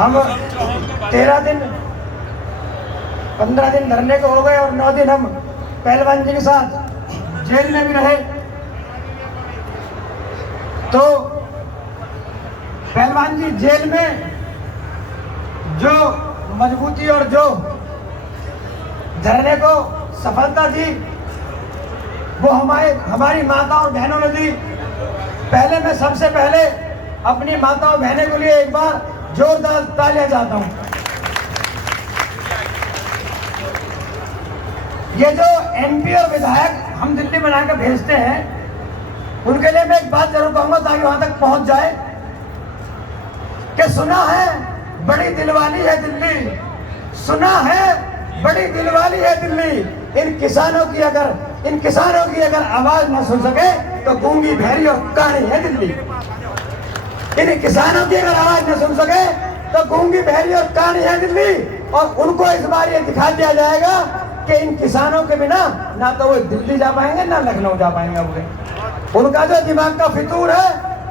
हम 13 दिन 15 दिन धरने को हो गए और 9 दिन हम पहलवान जी के साथ जेल में भी रहे। तो पहलवान जी जेल में जो मजबूती और जो धरने को सफलता दी वो हमारी माता और बहनों ने दी। पहले मैं सबसे पहले अपनी माता और बहनों के लिए एक बार जोरदार तालियां चाहता हूं। ये जो एमपी और विधायक हम दिल्ली बनाकर भेजते हैं उनके लिए मैं एक बात जरूर कहूंगा ताकि वहां तक पहुंच जाए कि सुना है बड़ी दिलवाली है दिल्ली, सुना है बड़ी दिलवाली है दिल्ली। इन किसानों की अगर आवाज ना सुन सके तो गूंगी बहरी और कानी है दिल्ली। इन किसानों की अगर आवाज ना सुन सके तो गूंगी बहरी और कानी है दिल्ली। और उनको इस बार ये दिखा दिया जाएगा कि इन किसानों के बिना ना तो वो दिल्ली जा पाएंगे ना लखनऊ जा पाएंगे। उनका जो दिमाग का फितूर है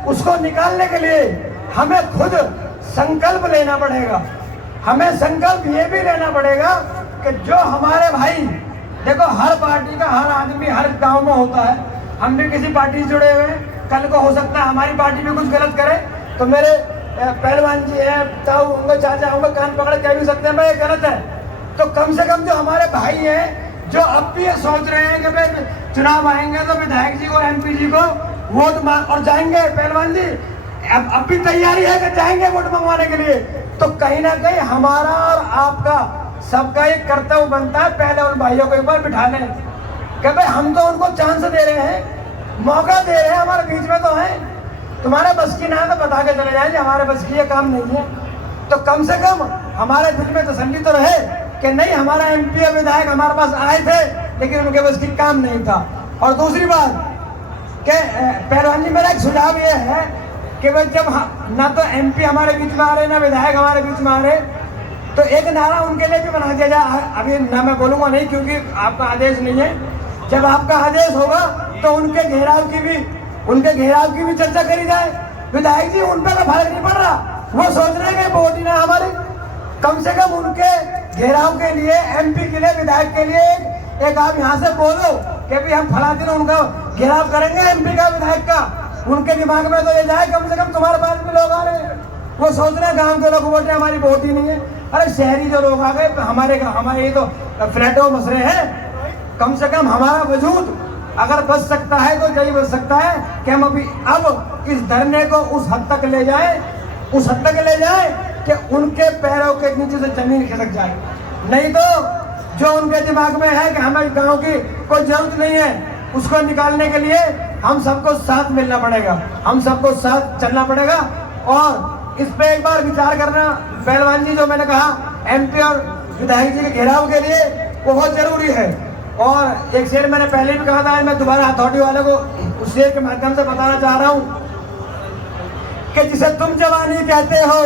उसको निकालने के लिए हमें खुद संकल्प लेना पड़ेगा। हमें संकल्प ये भी लेना पड़ेगा कि जो हमारे भाई, देखो हर पार्टी का हर आदमी हर गांव में होता है। हम भी किसी पार्टी से जुड़े हुए हैं, कल को हो सकता है हमारी पार्टी में कुछ गलत करे तो मेरे पहलवान जी हैं, ताऊ होंगे, चाचा होंगे, कान पकड़ कह भी सकते हैं भाई ये गलत है। तो कम से कम जो हमारे भाई हैं जो अब भी ये सोच रहे हैं कि भाई चुनाव आएंगे तो विधायक जी और एमपी जी को वोट मांग और जाएंगे, पहलवान जी अब भी तैयारी है कि जाएंगे वोट मंगवाने के लिए। तो कहीं ना कहीं हमारा और आपका सबका एक कर्तव्य बनता है पहले उन भाइयों को एक बार बिठा लें कि भाई हम तो उनको चांस दे रहे हैं, मौका दे रहे हैं, हमारे बीच में तो है, तुम्हारे बस की ना तो बता के चले जाए हमारे बस की ये काम नहीं है। तो कम से कम हमारे दिल में तसल्ली तो रहे कि नहीं हमारा एमपी और विधायक हमारे पास आए थे लेकिन उनके बस की काम नहीं था। और दूसरी बात कि पहलवान जी मेरा एक सुझाव ये है कि भाई जब ना तो एमपी हमारे बीच में आ रहे ना विधायक हमारे बीच में आ रहे तो एक नारा उनके लिए भी बना दिया जाए। अभी ना मैं बोलूंगा नहीं क्योंकि आपका आदेश नहीं है, जब आपका आदेश होगा तो उनके घेराव की भी चर्चा करी जाए। विधायक जी उन पर तो फर्क नहीं पड़ रहा, वो सोच रहे हैं कि वोट ही ना हमारे, कम से कम उनके घेराव के लिए, एमपी के लिए, विधायक के लिए एक आप यहाँ से बोलो कि भी हम फला दिन उनका घेराव करेंगे एमपी का विधायक का। उनके दिमाग में तो ये जाए कम से कम तुम्हारे पास भी लोग आ रहे हैं, वो सोच रहे हैं गाँव के लोग वोट है हमारी वोट ही नहीं है। अरे शहरी जो लोग आ गए हमारे ये तो फ्लैटों मसरे हैं, कम से कम हमारा वजूद अगर बच सकता है तो यही बच सकता है कि हम अब इस धरने को उस हद तक ले जाए कि उनके पैरों के नीचे से जमीन खिसक जाए। नहीं तो जो उनके दिमाग में है कि हमें गांव की कोई जरूरत नहीं है, उसको निकालने के लिए हम सबको साथ मिलना पड़ेगा, हम सबको साथ चलना पड़ेगा। और इस पे एक बार विचार करना पहलवान जी, जो मैंने कहा एमपी और विधायक जी के घेराव के लिए बहुत जरूरी है। और एक शेर मैंने पहले भी कहा था, मैं दोबारा हथौड़ी वाले को उस शेर के माध्यम से बताना चाह रहा हूँ कि जिसे तुम जवानी कहते हो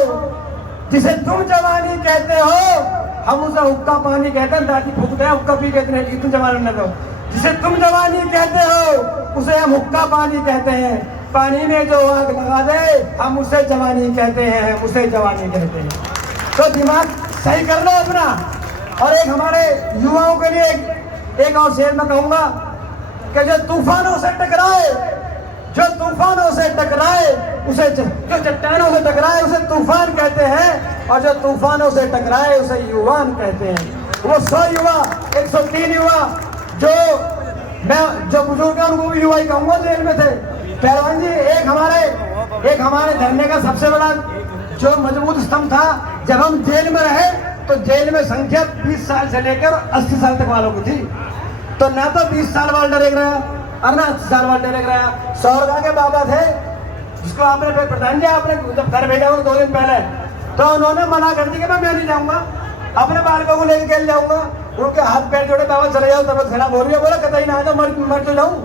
हम उसे हुक्का पानी कहते हैं, दादी फूकते हैं हुक्का पी कहते हैं, तुम जवानी न दो। जिसे तुम जवानी कहते हो उसे हम हुक्का पानी कहते हैं, पानी में जो आग लगा दे हम उसे जवानी कहते हैं, तो दिमाग सही कर लो अपना। और एक हमारे युवाओं के लिए एक और शेर मैं कहूंगा कि जो तूफानों से टकराए उसे, जो चट्टानों से टकराए उसे तूफान कहते हैं, और जो तूफानों से टकराए उसे युवान कहते हैं। वो 100 युवा 103 युवा जो बुजुर्ग हैं उनको भी युवा ही कहूंगा जेल में थे। पहलवान जी एक हमारे धरने का सबसे बड़ा जो मजबूत स्तंभ था, जब हम जेल में रहे तो जेल में संख्या 20 साल से लेकर 80 साल तक वालों की थी। तो ना तो 20 साल वाला डरेक रहा और ना 80 साल वाला डरेक रहा। सौरगा के बाबा थे जिसको आपने प्रधान जी आपने जब घर भेजा 2 दिन पहले, तो उन्होंने मना कर दी कि मैं नहीं जाऊंगा, अपने बालकों को लेकर खेल जाऊंगा। उनके हाथ पैर जोड़े, बाबा चले जाओ, तबियत खराब हो रही है, बोला कतई ना तो मर तो जाऊं,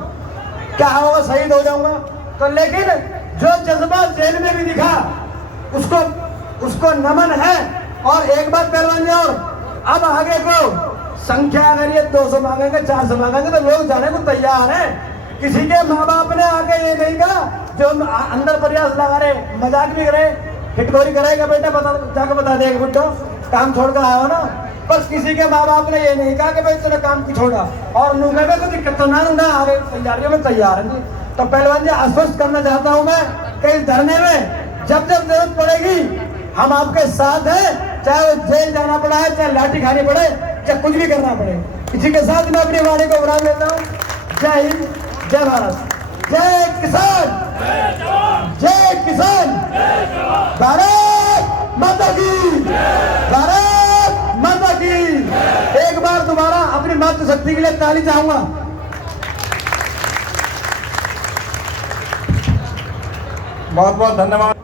क्या होगा, शहीद हो जाऊंगा। तो लेकिन जो जज्बा जेल में भी दिखा उसको नमन है। और एक बात पहलवान जी, और अब आगे को संख्या अगर ये 200 मांगेंगे 400 मांगेंगे तो लोग जाने को तैयार है। किसी के माँ बाप ने आके ये नहीं कहा, जो अंदर प्रयास लगा रहे, मजाक भी करे हिटकोरी कराएगा बेटा, बता जाकर बता देगा बुड्ढो काम छोड़कर आया हो ना। पर किसी के माँ बाप ने ये नहीं कहा कि भाई तूने काम क्यों छोड़ा, और नूंगे में कोई दिक्कत तो ना आगे तैयारियों में तैयार है। तो पहलवान जी आश्वस्त करना चाहता हूँ मैं कि इस धरने में जब जब जरूरत पड़ेगी हम आपके साथ हैं, चाहे वो जेल जाना पड़ा है, चाहे लाठी खानी पड़े, चाहे कुछ भी करना पड़े। इसी के साथ मैं अपनी वाणी को विराम देता हूँ। जय हिंद, जय भारत, जय किसान, जय किसान, भारत माता की, भारत माता की। एक बार दोबारा अपनी मातृशक्ति के लिए ताली चाहूंगा। बहुत बहुत धन्यवाद।